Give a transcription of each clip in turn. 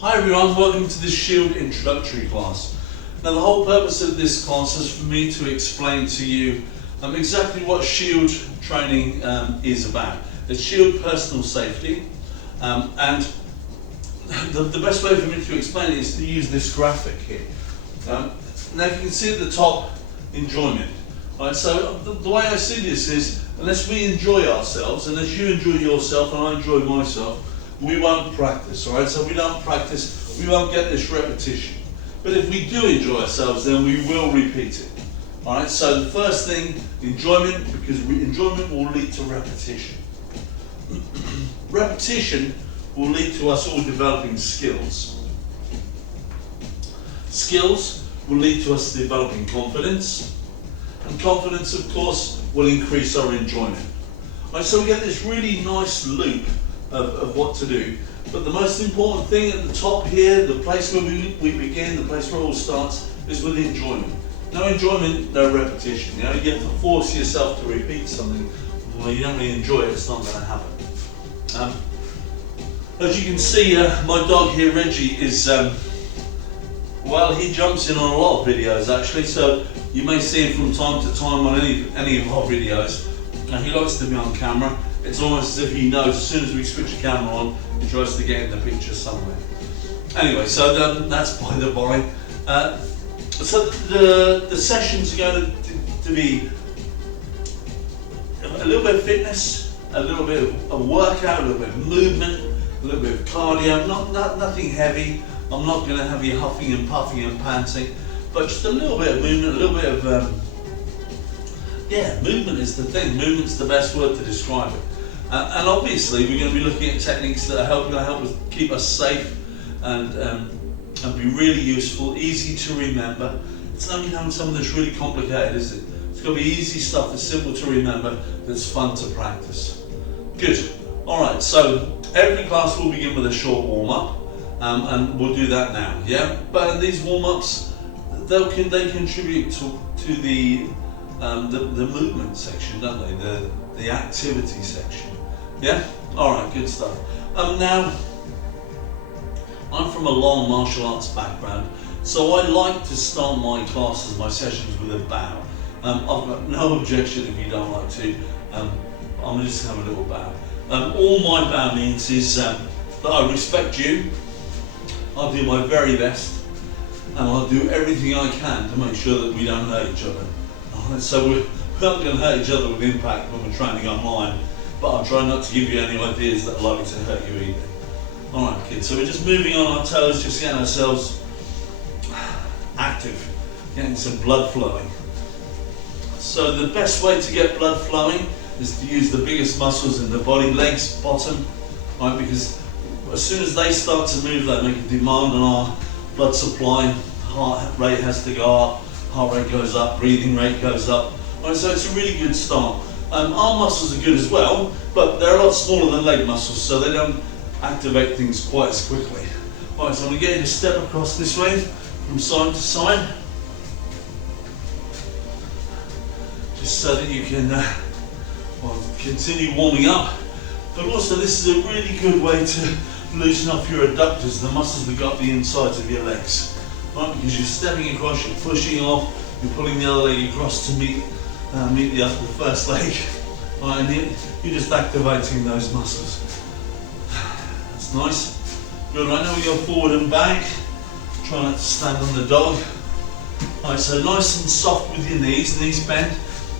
Hi everyone, welcome to this Shield introductory class. Now the whole purpose of this class is for me to explain to you exactly what Shield training is about. It's Shield personal safety, and the best way for me to explain it is to use this graphic here. Now you can see at the top, enjoyment. Right, so the way I see this is, unless we enjoy ourselves, unless you enjoy yourself and I enjoy myself, we won't practice, alright? So if we don't practice, we won't get this repetition. But if we do enjoy ourselves, then we will repeat it. Alright, so the first thing, enjoyment, because enjoyment will lead to repetition. Repetition will lead to us all developing skills. Skills will lead to us developing confidence. And confidence, of course, will increase our enjoyment. Right, so we get this really nice loop of what to do. But the most important thing at the top here, the place where we begin, the place where it all starts, is with enjoyment. No enjoyment, no repetition. You know, you have to force yourself to repeat something. Well, you don't really enjoy it, it's not going to happen. As you can see, my dog here, Reggie, is well, he jumps in on a lot of videos actually, so you may see him from time to time on any of our videos. And he likes to be on camera. It's almost as if he knows as soon as we switch the camera on, he tries to get in the picture somewhere. Anyway, so that's by the by. So the sessions are going to be a little bit of fitness, a little bit of a workout, a little bit of movement, a little bit of cardio, nothing heavy. I'm not going to have you huffing and puffing and panting, but just a little bit of movement, a little bit of, movement is the thing. Movement's the best word to describe it. And obviously we're going to be looking at techniques that are going to help us keep us safe and be really useful, easy to remember. It's not becoming something that's really complicated, is it? It's going to be easy stuff that's simple to remember, that's fun to practice. Good. Alright, so every class will begin with a short warm-up, and we'll do that now, yeah? But these warm-ups, they contribute to the movement section, don't they? The activity section. Yeah? Alright, good stuff. Now, I'm from a long martial arts background, so I like to start my classes, my sessions with a bow. I've got no objection if you don't like to. I'm just going to have a little bow. All my bow means is that I respect you, I'll do my very best, and I'll do everything I can to make sure that we don't hurt each other. Right, so we're not going to hurt each other with impact when we're training online, but I'll try not to give you any ideas that are likely to hurt you either. Alright kids, so we're just moving on our toes, just getting ourselves active, getting some blood flowing. So the best way to get blood flowing is to use the biggest muscles in the body, legs, bottom, right, because as soon as they start to move, they make a demand on our blood supply, heart rate has to go up, heart rate goes up, breathing rate goes up. Right, so it's a really good start. Arm muscles are good as well, but they're a lot smaller than leg muscles, so they don't activate things quite as quickly. Right, so I'm going to get you to step across this way, from side to side, just so that you can continue warming up. But also this is a really good way to loosen up your adductors, the muscles that go up the insides of your legs. Right, because you're stepping across, you're pushing off, you're pulling the other leg across to meet the first leg. Right, and you're just activating those muscles. That's nice. Good, right now we go forward and back. Try not to stand on the dog. Right, so nice and soft with your knees bent.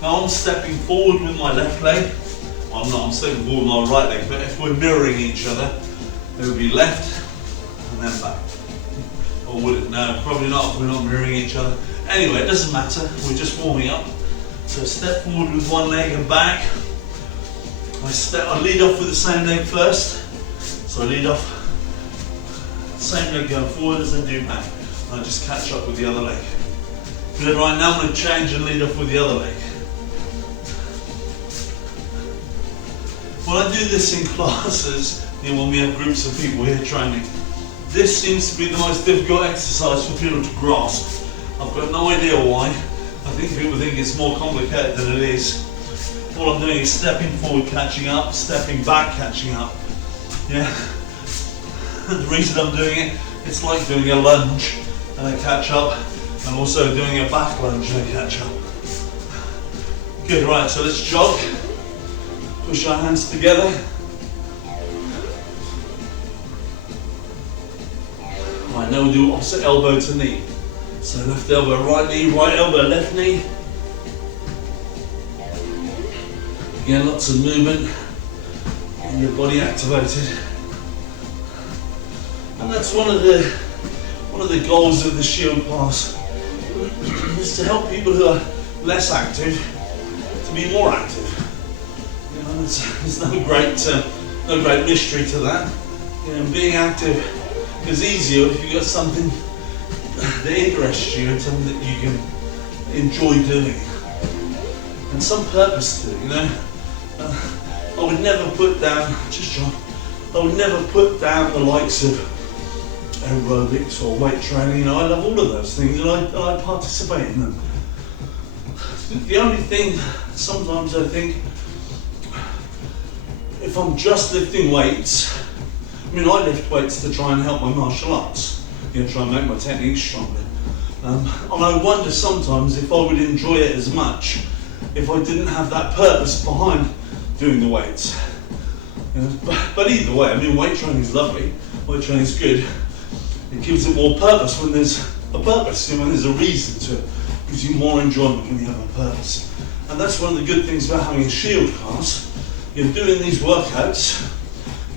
Now I'm stepping forward with my left leg. Well, I'm stepping forward with my right leg, but if we're mirroring each other, it would be left and then back. Or would it? No, probably not if we're not mirroring each other. Anyway, it doesn't matter, we're just warming up. So step forward with one leg and back. I lead off with the same leg first. So I lead off, same leg going forward as I do back. I just catch up with the other leg. Good, right now I'm going to change and lead off with the other leg. When I do this in classes, when we have groups of people here training, this seems to be the most difficult exercise for people to grasp. I've got no idea why. I think people think it's more complicated than it is. All I'm doing is stepping forward, catching up, stepping back, catching up. Yeah. The reason I'm doing it, it's like doing a lunge and a catch up, and also doing a back lunge and a catch up. Good, right, so let's jog. Push our hands together. Right, now we'll do opposite elbow to knee. So left elbow, right elbow, left knee. Again, lots of movement, and your body activated. And that's one of the goals of the Shield class, is to help people who are less active to be more active. You know, there's no great mystery to that. You know, being active is easier if you've got something that interests you and something that you can enjoy doing, and some purpose to it. You know, I would never put down the likes of aerobics or weight training. You know, I love all of those things, and I participate in them. The only thing sometimes I think, if I'm just lifting weights, I mean, I lift weights to try and help my martial arts, you know, try and make my technique stronger. And I wonder sometimes if I would enjoy it as much if I didn't have that purpose behind doing the weights. You know, but either way, I mean, weight training is lovely, weight training is good. It gives it more purpose when there's a purpose, you know, when there's a reason to it. It gives you more enjoyment when you have a purpose. And that's one of the good things about having a Shield class. You know, doing these workouts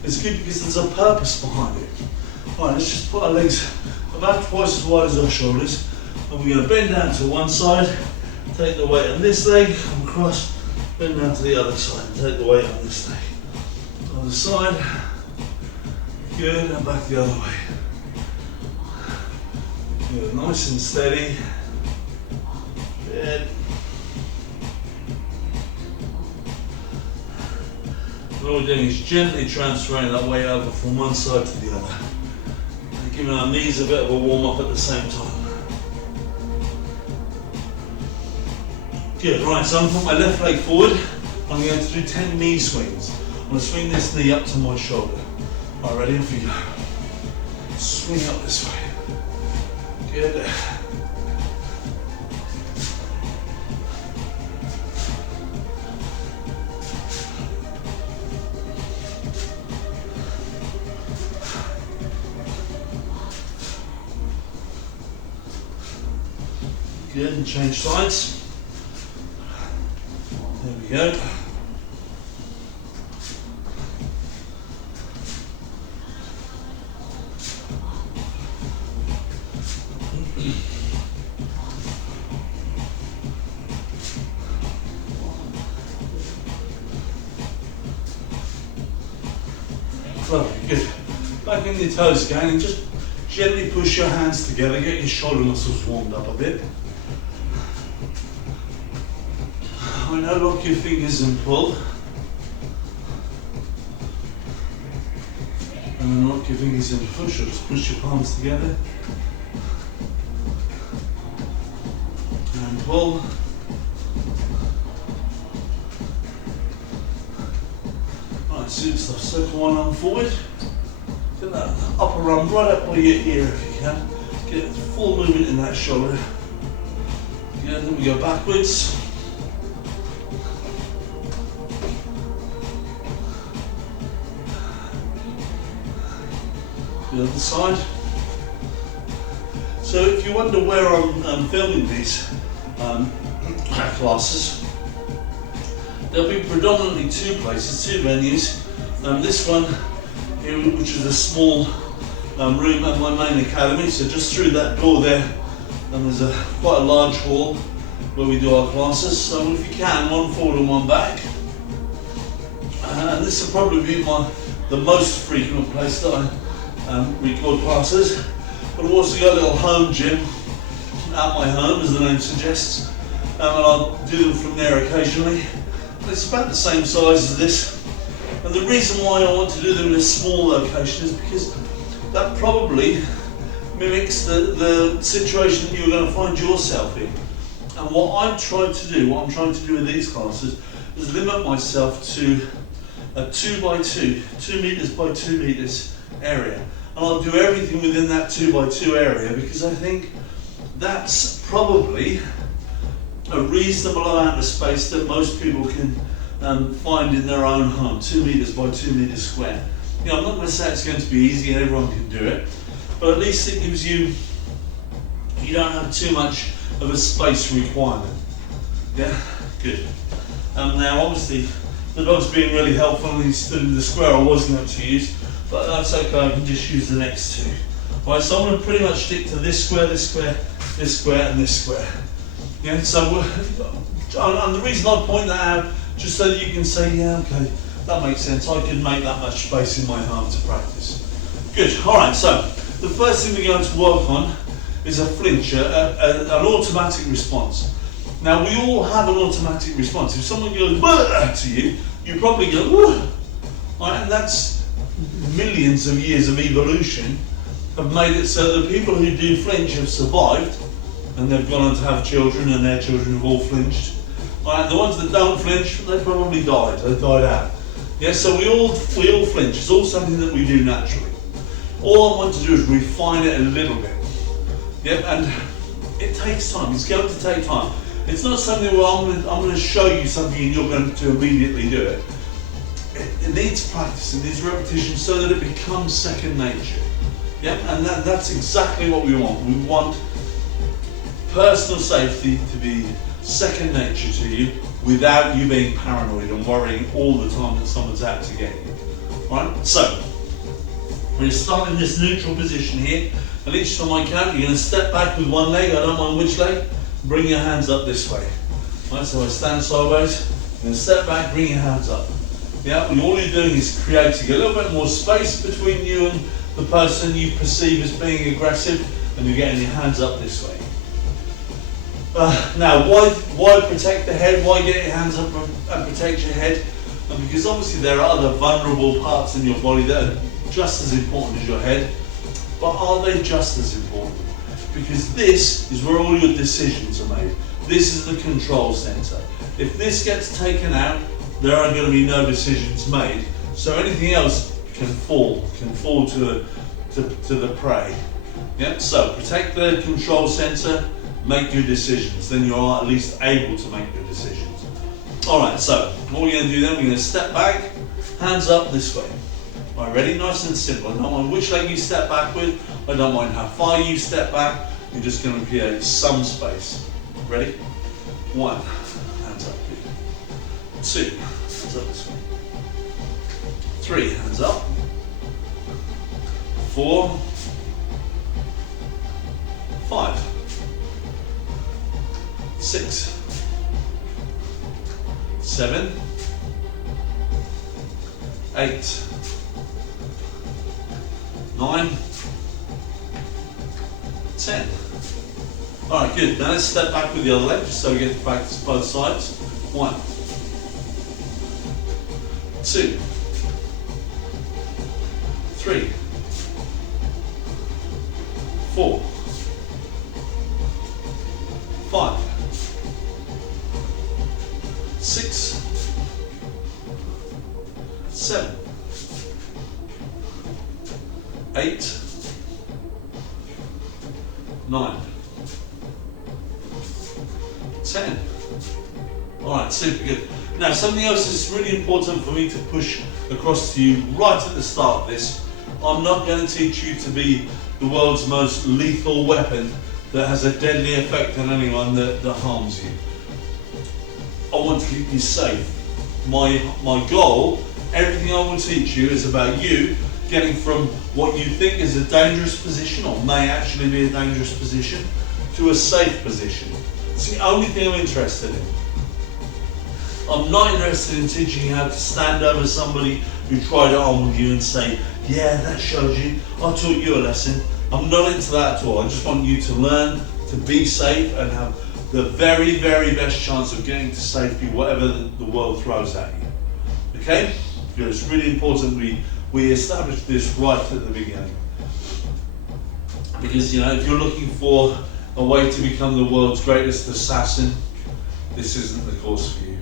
is good because there's a purpose behind it. Right, let's just put our legs about twice as wide as our shoulders, and we're going to bend down to one side, take the weight on this leg, come across, bend down to the other side, and take the weight on this leg. Other side, good, and back the other way. Good, nice and steady. Good. And all we're doing is gently transferring that weight over from one side to the other, and giving our knees a bit of a warm up at the same time. Good, right, so I'm going to put my left leg forward. I'm going to do 10 knee swings. I'm going to swing this knee up to my shoulder. All right, ready? Off you go. Swing up this way. Good. Good, and change sides. There we go. Lovely, good. Back in your toes again, and just gently push your hands together, get your shoulder muscles warmed up a bit. I know, lock your fingers and pull. And then lock your fingers and push, or just push your palms together. And pull. Right, suit stuff. Circle one arm forward. Get that upper arm right up by your ear if you can. Get full movement in that shoulder. Good, then we go backwards. The other side. So if you wonder where I'm filming these classes, there'll be predominantly two places, two venues. This one here, which is a small room at my main academy, so just through that door there, and there's quite a large hall where we do our classes. So if you can, one forward and one back. And this will probably be the most frequent place that I record classes, but I've also got a little home gym at my home, as the name suggests, and I'll do them from there occasionally. And it's about the same size as this, and the reason why I want to do them in a small location is because that probably mimics the situation that you're going to find yourself in. And what I'm trying to do with these classes, is limit myself to a 2 by 2 meters by 2 meters area. and I'll do everything within that 2x2 area, because I think that's probably a reasonable amount of space that most people can find in their own home, 2 meters by 2 meters square. You know, I'm not going to say it's going to be easy and everyone can do it, but at least it gives you don't have too much of a space requirement. Yeah, good. Now obviously the dog's being really helpful and he stood in the square I was going to use, but that's okay, I can just use the next two. Right, so I'm going to pretty much stick to this square, this square, this square and this square. Yeah, so and the reason I point that out, just so that you can say, yeah, okay, that makes sense, I can make that much space in my home to practice. Good, alright, so the first thing we're going to work on is a flinch, an automatic response. Now we all have an automatic response. If someone goes to you, you probably go, whoa, right, and that's millions of years of evolution have made it so that people who do flinch have survived, and they've gone on to have children, and their children have all flinched. Right, the ones that don't flinch, they probably died. They died out. Yeah, so we all flinch. It's all something that we do naturally. All I want to do is refine it a little bit. Yep, and it takes time. It's going to take time. It's not something where I'm going to show you something and you're going to immediately do it. It needs practice, it needs repetition, so that it becomes second nature. Yep, and that's exactly what we want. We want personal safety to be second nature to you, without you being paranoid and worrying all the time that someone's out to get you. Right? So we're starting in this neutral position here, and each time I count, you're going to step back with one leg, I don't mind which leg, bring your hands up this way. Right, so I stand sideways, you're going to step back, bring your hands up. Yeah, and all you're doing is creating a little bit more space between you and the person you perceive as being aggressive, and you're getting your hands up this way. Now, why protect the head? Why get your hands up and protect your head? Because obviously there are other vulnerable parts in your body that are just as important as your head. But are they just as important? Because this is where all your decisions are made. This is the control center. If this gets taken out, there are going to be no decisions made. So anything else can fall to the prey. Yeah? So protect the control center, make your decisions. Then you are at least able to make your decisions. Alright, so what we're going to do then, we're going to step back, hands up this way. Alright, ready? Nice and simple. I don't mind which leg you step back with, I don't mind how far you step back, you're just going to create some space. Ready? 1, hands up. 2, hands up this way. 3, hands up. 4, 5, 6, 7, 8, 9, 10. Alright, good. Now let's step back with the other leg, just so we get to practice both sides. 1, 2, 3, 4, 5, 6, 7, 8, 9, 10. Alright, super good. Now something else that's really important for me to push across to you right at the start of this. I'm not going to teach you to be the world's most lethal weapon that has a deadly effect on anyone that harms you. I want to keep you safe. My goal, everything I will teach you is about you getting from what you think is a dangerous position, or may actually be a dangerous position, to a safe position. It's the only thing I'm interested in. I'm not interested in teaching you how to stand over somebody who tried it on with you and say, yeah, that showed you, I taught you a lesson. I'm not into that at all. I just want you to learn to be safe and have the very, very best chance of getting to safety, whatever the world throws at you. Okay? Because it's really important we establish this right at the beginning. Because, you know, if you're looking for a way to become the world's greatest assassin, this isn't the course for you.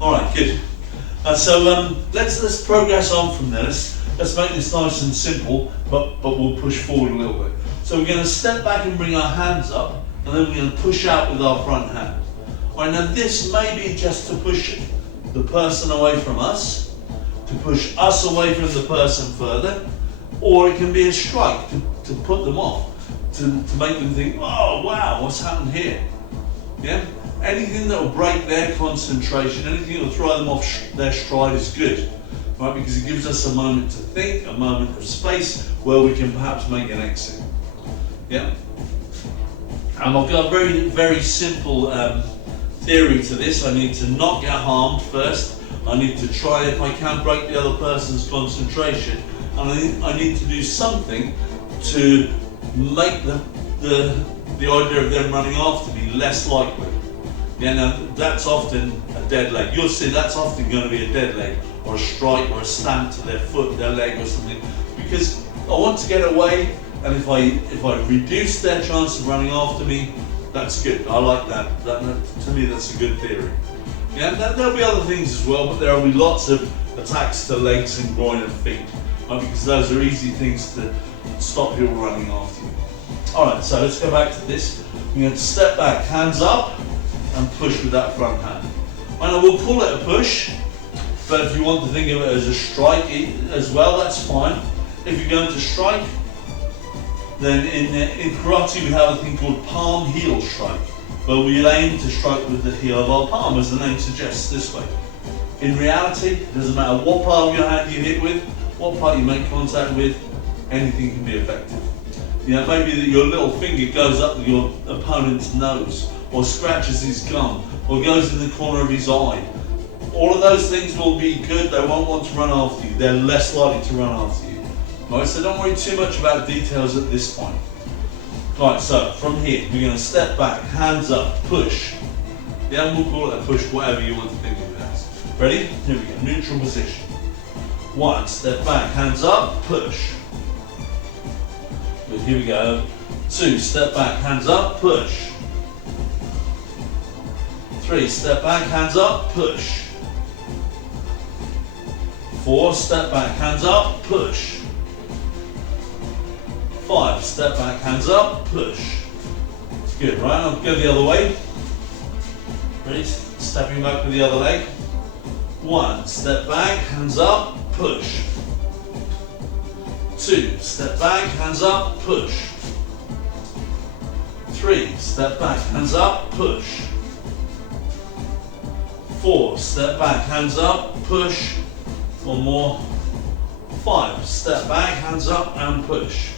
Alright, good. So let's progress on from there. Let's let's make this nice and simple, but we'll push forward a little bit. So we're going to step back and bring our hands up, and then we're going to push out with our front hand. All right, now this may be just to push the person away from us, to push us away from the person further, or it can be a strike to put them off, to make them think, oh wow, what's happened here? Yeah? Anything that will break their concentration, anything that will throw them off their stride is good, right? Because it gives us a moment to think, a moment of space where we can perhaps make an exit. Yeah? And I've got a very, very simple theory to this. I need to not get harmed first. I need to try, if I can, break the other person's concentration, and I need to do something to make the idea of them running after me less likely. Yeah, now that's often a dead leg. You'll see that's often going to be a dead leg, or a strike, or a stamp to their foot, their leg, or something, because I want to get away. And if I reduce their chance of running after me, that's good. I like that. To me, that's a good theory. Yeah, there'll be other things as well, but there will be lots of attacks to legs and groin and feet, right? Because those are easy things to stop people running after you. All right, so let's go back to this. We're going to step back, hands up, and push with that front hand. And I will call it a push, but if you want to think of it as a strike as well, that's fine. If you're going to strike, then in karate we have a thing called palm heel strike, where we aim to strike with the heel of our palm, as the name suggests, this way. In reality, it doesn't matter what part of your hand you hit with, what part you make contact with, anything can be effective. You know, maybe that your little finger goes up to your opponent's nose, or scratches his gum, or goes in the corner of his eye. All of those things will be good. They won't want to run after you. They're less likely to run after you. Right, so don't worry too much about details at this point. Right, so from here, we're going to step back, hands up, push. Yeah, we'll call it a push, whatever you want to think of it as. Ready? Here we go, neutral position. 1, step back, hands up, push. Good, here we go. 2, step back, hands up, push. 3, step back, hands up, push. 4, step back, hands up, push. 5, step back, hands up, push. Good, right, I'll go the other way. Ready, stepping back with the other leg. 1, step back, hands up, push. 2, step back, hands up, push. 3, step back, hands up, push. 4, step back, hands up, push. 1 more. 5, step back, hands up and push.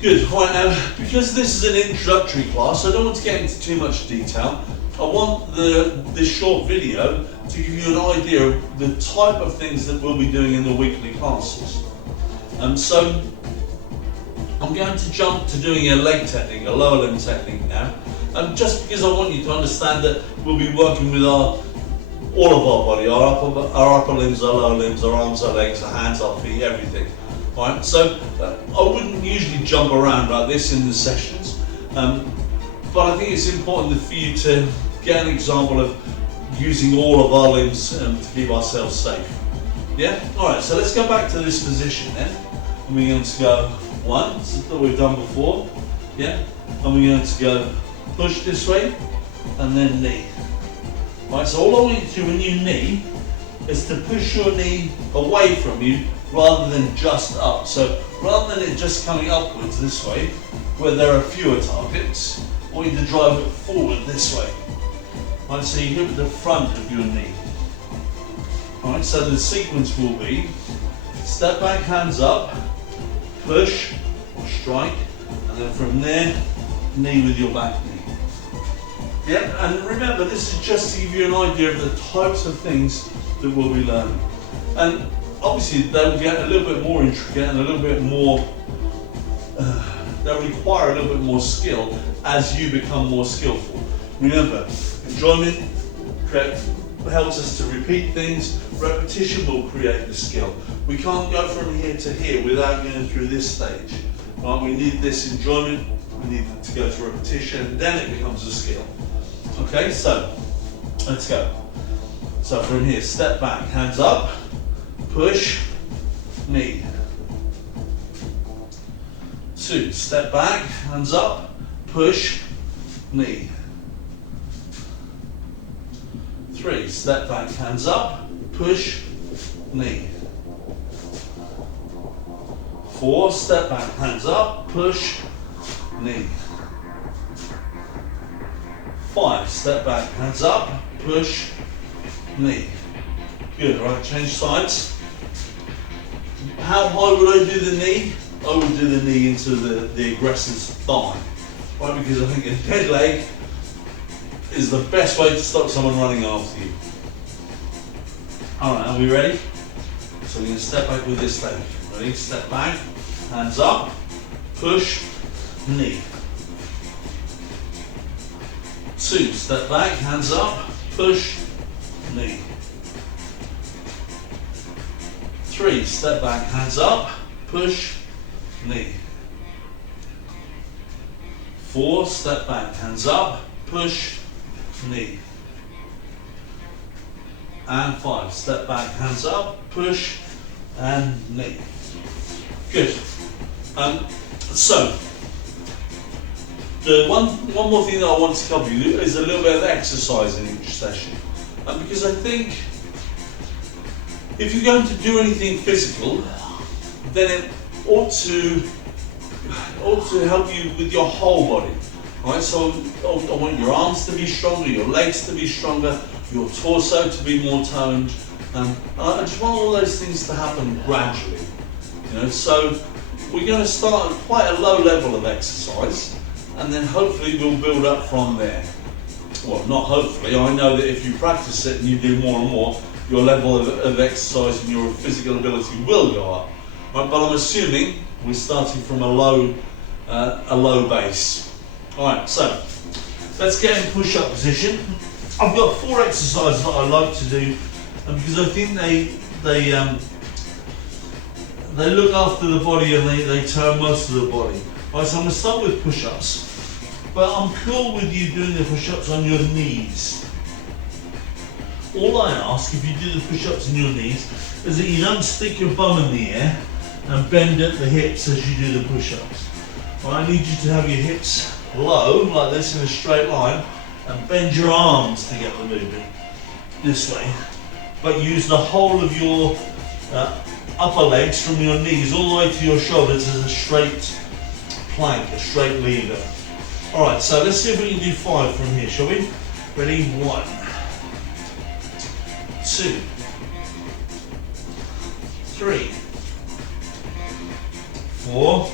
Good, right now, because this is an introductory class, I don't want to get into too much detail. I want this short video to give you an idea of the type of things that we'll be doing in the weekly classes. So I'm going to jump to doing a leg technique, a lower limb technique now, just because I want you to understand that we'll be working with all of our body, our upper limbs, our lower limbs, our arms, our legs, our hands, our feet, everything. Right, so I wouldn't usually jump around like this in the sessions, but I think it's important for you to get an example of using all of our limbs to keep ourselves safe. Yeah? Alright, so let's go back to this position then. And we're going to go 1, that we've done before. Yeah? And we're going to go push this way, and then knee. Right, so all I want you to do when you knee is to push your knee away from you rather than just up. So rather than it just coming upwards this way, where there are fewer targets, I want you to drive it forward this way. Right, so you hit the front of your knee. Alright, so the sequence will be step back, hands up, push or strike, and then from there, knee with your back knee. Yeah, and remember, this is just to give you an idea of the types of things that we'll be learning. And obviously they'll get a little bit more intricate and a little bit more, they'll require a little bit more skill as you become more skillful. Remember, enjoyment helps us to repeat things, repetition will create the skill. We can't go from here to here without going through this stage. Right? We need this enjoyment, we need to go through repetition, then it becomes a skill. Okay, so let's go. So from here, step back, hands up, push, knee. 2, step back, hands up, push, knee. 3, step back, hands up, push, knee. 4, step back, hands up, push, knee. 5, step back, hands up, push, knee. Good, right, change sides. How high would I do the knee? I would do the knee into the aggressor's thigh. Right, because I think a dead leg is the best way to stop someone running after you. Alright, are we ready? So we're going to step back with this leg. Ready? Step back, hands up, push, knee. 2, step back, hands up, push, knee. 3, step back, hands up, push, knee. 4, step back, hands up, push, knee. And 5, step back, hands up, push, and knee. Good. So, the one more thing that I want to cover you is a little bit of exercise in each session. Because I think if you're going to do anything physical, then it ought to help you with your whole body. Right? So I want your arms to be stronger, your legs to be stronger, your torso to be more toned. I just want all those things to happen gradually. So we're going to start at quite a low level of exercise, and then hopefully we'll build up from there. Well, not hopefully, I know that if you practice it and you do more and more, your level of exercise and your physical ability will go up. Right, but I'm assuming we're starting from a low base. Alright, so let's get in push-up position. I've got 4 exercises that I like to do, because I think they look after the body and they turn most of the body. Right, so I'm going to start with push-ups, but I'm cool with you doing the push-ups on your knees. All I ask, if you do the push-ups on your knees, is that you don't stick your bum in the air and bend at the hips as you do the push-ups. Right, I need you to have your hips low, like this, in a straight line, and bend your arms to get the movement this way. But use the whole of your upper legs from your knees all the way to your shoulders as a straight plank, a straight lever. Alright, so let's see if we can do 5 from here, shall we? Ready? 1, 2, 3, 4,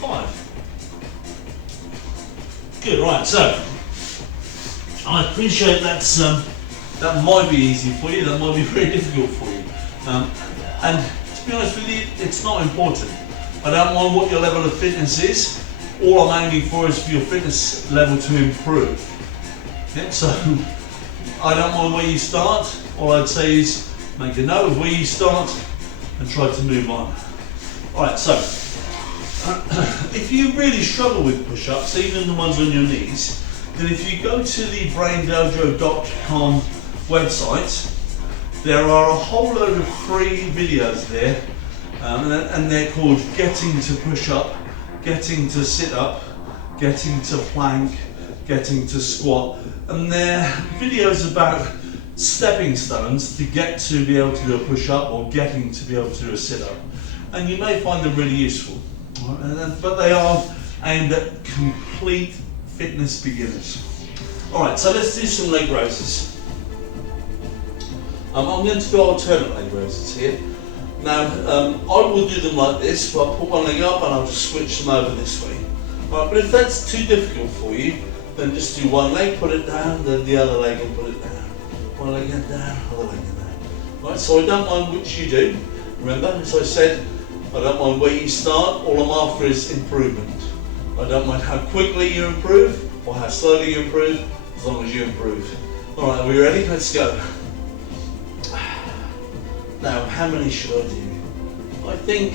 5. Good, right, so I appreciate that might be easy for you, that might be very difficult for you. And to be honest with you, it's not important. I don't mind what your level of fitness is. All I'm aiming for is for your fitness level to improve. Yeah, so I don't mind where you start. All I'd say is make a note of where you start and try to move on. Alright, so if you really struggle with push-ups, even the ones on your knees, then if you go to the braindojo.com website, there are a whole load of free videos there, and they're called Getting to Push Up, Getting to Sit Up, Getting to Plank, Getting to Squat, and they're videos about stepping stones to get to be able to do a push-up or getting to be able to do a sit-up, and you may find them really useful. But they are aimed at complete fitness beginners. Alright, so let's do some leg raises. I'm going to do alternate leg raises here. Now, I will do them like this, but I'll put one leg up and I'll just switch them over this way. Right, but if that's too difficult for you, then just do one leg, put it down, then the other leg and put it down. One leg and down, other leg and down. Right, so I don't mind which you do. Remember, as I said, I don't mind where you start, all I'm after is improvement. I don't mind how quickly you improve or how slowly you improve, as long as you improve. Alright, are we ready? Let's go. Now, how many should I do? I think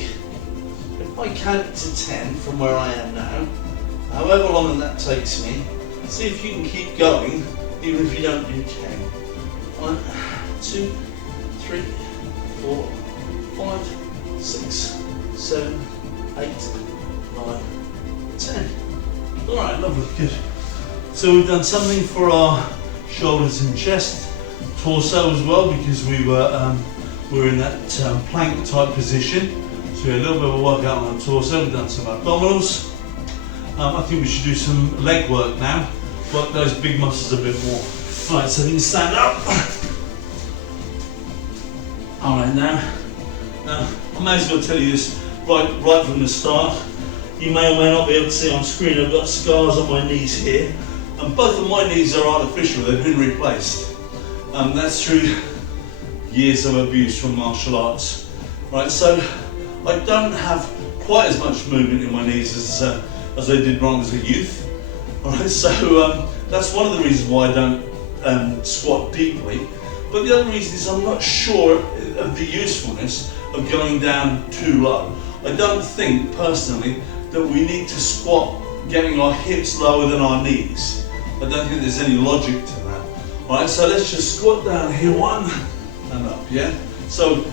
if I count to 10 from where I am now, however long that takes me, see if you can keep going, even if you don't do 10. 1, 2, 3, 4, 5, 6, 7, 8, 9, 10. Alright, lovely, good. So we've done something for our shoulders and chest, torso as well, because we were in that plank type position. So we had a little bit of a workout on our torso. We've done some abdominals. I think we should do some leg work now. Work those big muscles a bit more. Right, so you can stand up. Alright, now I may as well tell you this right from the start. You may or may not be able to see on screen, I've got scars on my knees here. And both of my knees are artificial, they've been replaced. That's through years of abuse from martial arts. Right, so I don't have quite as much movement in my knees as I did when I was a youth. Alright, so that's one of the reasons why I don't squat deeply. But the other reason is I'm not sure of the usefulness of going down too low. I don't think, personally, that we need to squat getting our hips lower than our knees. I don't think there's any logic to that. Alright, so let's just squat down here, 1 and up, yeah? So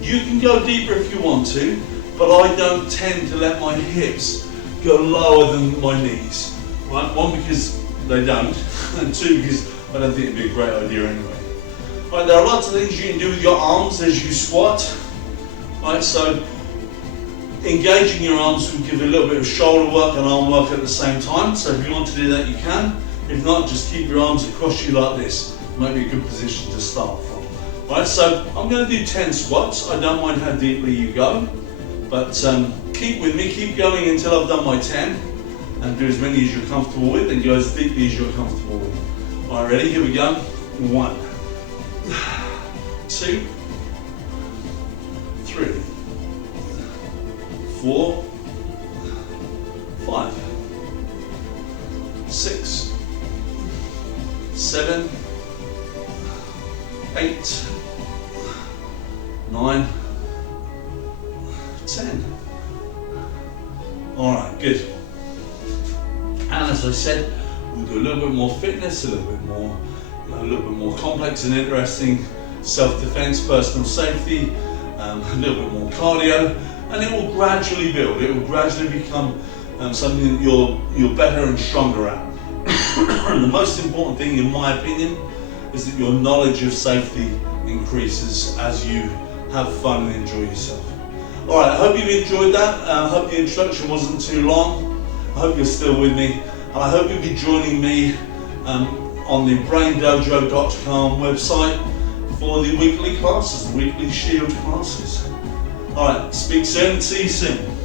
you can go deeper if you want to, but I don't tend to let my hips go lower than my knees. Right? 1, because they don't, and 2, because I don't think it'd be a great idea anyway. Right, there are lots of things you can do with your arms as you squat. Right, so engaging your arms will give you a little bit of shoulder work and arm work at the same time. So if you want to do that, you can. If not, just keep your arms across you like this. Might be a good position to start from. Right, so I'm going to do 10 squats. I don't mind how deeply you go, but keep with me, keep going until I've done my 10, and do as many as you're comfortable with, and go as deeply as you're comfortable with. All right, ready? Here we go. 1, 2, 3, 4, 5, 6, 7, 8, 9, 10. Alright, good. And as I said, we'll do a little bit more fitness, a little bit more complex and interesting self-defense, personal safety, a little bit more cardio, and it will gradually build. It will gradually become something that you're better and stronger at. And the most important thing, in my opinion, is that your knowledge of safety increases as you have fun and enjoy yourself. Alright, I hope you've enjoyed that. I hope the introduction wasn't too long. I hope you're still with me. And I hope you'll be joining me on the braindojo.com website for the weekly classes, the weekly Shield classes. Alright, speak soon and see you soon.